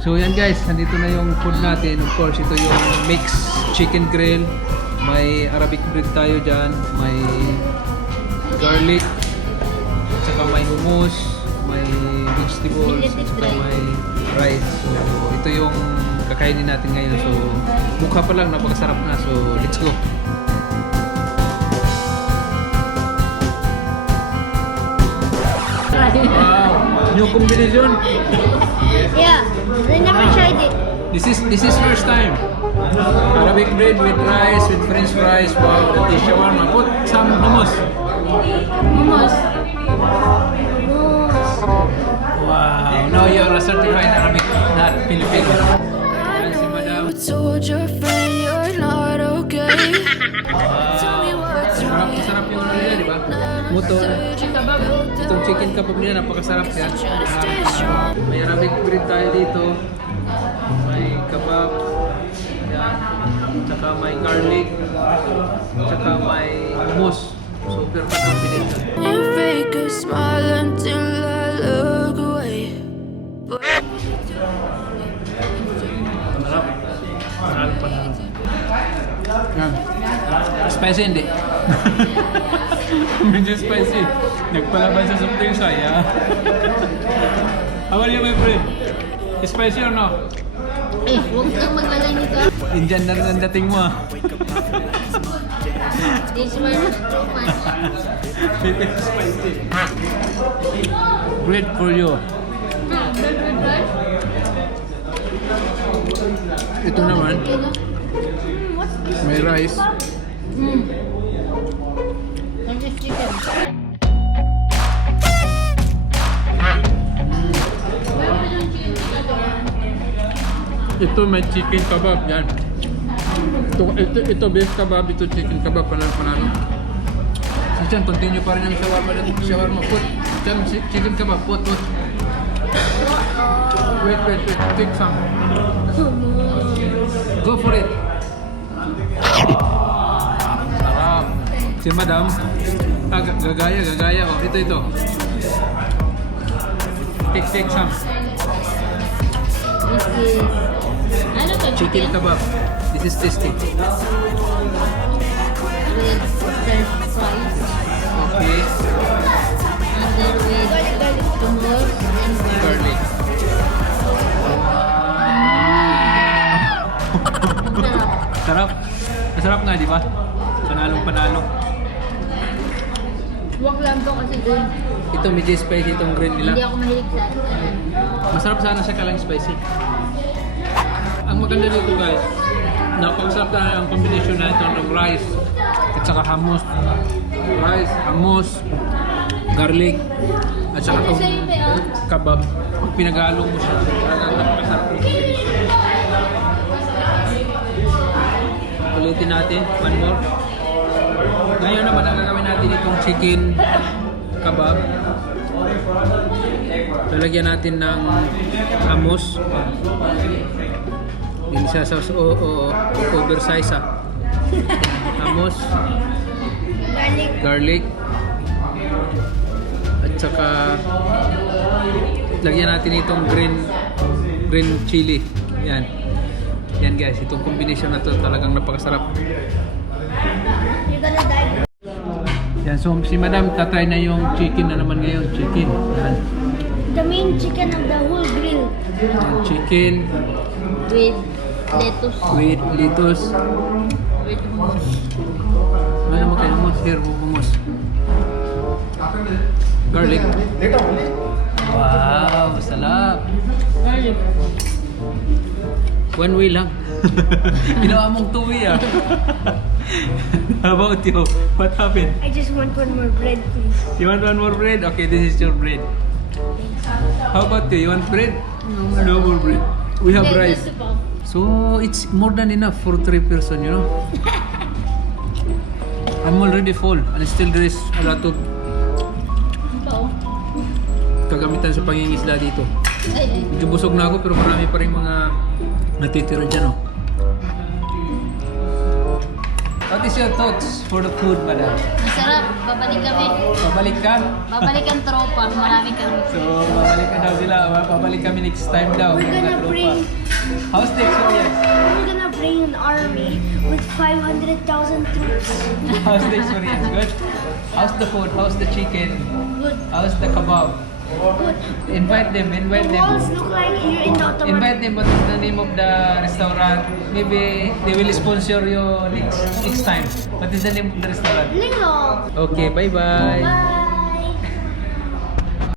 So yan guys, nandito na yung food natin. Of course, ito yung mixed chicken grill. May Arabic bread tayo dyan. May garlic. At saka may hummus. May vegetables. At saka may rice. So ito yung kakainin natin ngayon. So mukha pa lang, napakasarap na. So let's go. Wow! New combination? Yeah, I never tried it. This is first time. Arabic bread with rice, with French fries. Wow, that is shawarma. Put some hummus. Hummus. Wow, now you are a certified Arabic, not Filipino. Yan si Madam. Told your friend you're not okay. Sarap yung ano nila, di ba? Motor. Itong chicken kebab nila, napakasarap yan. May Arabic bread tayo dito. May kebab. Yan. Tsaka may garlic. Tsaka may hummus. Super combination. You fake a smile until I look away. Masarap. Masarap pa lang. Yan. Spicy hindi. Medyo spicy. Nagpalaban sa soup yung saya. How are you, my friend? Spicy or no? Eh, huwag kang maglalay nito. Indian na rin ang dating mo ah. This one is too much. It's spicy. Great for you. Ito naman, may rice. This is chicken. Ito may chicken kebab yan. Ito beef kebab, ito chicken kebab, panalo. So dyan, continue pa rin ang shawarma. Put, dyan, chicken kebab, put. Wait, take some. Go for it. Sarap. Si Madam, gagaya. Oh, ito. Take some. This is... Ano to? Chicken kebab. This is tasty. With French fries. Okay. And then with hummus and garlic. Garlic. Sarap. Masarap nga, di ba? Panalong. Huwag lang to kasi doon. Ito medyo spicy itong grill Hindi nila. ako mahilig sa Masarap sana siya kalang spicy. Ang maganda dito guys, napakasarap na ang combination na ito ng rice at saka hummus. Rice, hummus, garlic, at saka itong kebab. Pag pinag-aalong mo siya, talagang napakasarap yung combination. Ulitin natin, one more. Ngayon naman ang gagawin natin itong chicken kebab. Lalagyan natin ng hummus. Hindi siya sa oversize ah. Hummus, garlic, at saka lagyan natin itong green chili. Yan guys, itong combination na to talagang napakasarap. You're gonna die. Yan, so si Madam tatry na yung chicken na naman ngayon. Chicken. Yan. The main chicken of the whole grill. Yan, chicken With lettuce. with lettuce. With hummus. Ano mo kayo hummus? Here, hummus. Garlic. Wow, salap. Garlic. One way lang. Ginawa mong two way ah. How about you? What happened? I just want one more bread, please. You want one more bread? Okay, this is your bread. How about you? You want bread? No. No more bread. We have Then rice. just the pop. So it's more than enough for 3 person, you know. I'm already full and still there is a lot of Ito. kagamitan sa pangingisda dito. Ay. Medyo busog na ako pero marami pa rin mga natitira dyan, oh. What is your thoughts for the food, madam? Masarap. Babalik kami. Babalik ka? Babalik ang tropa. Marami kami. So, babalik ka daw sila. Babalik kami next time daw. We're gonna bring How's the experience? We're gonna bring an army with 500,000 troops. How's the experience? Good? How's the food? How's the chicken? Good. How's the kebab? Good. Invite them, invite The them. walls look like you're in the Ottoman. Invite them, what is the name of the restaurant? Maybe they will sponsor you next time. What is the name of the restaurant? Lingo. Okay, bye-bye. Bye.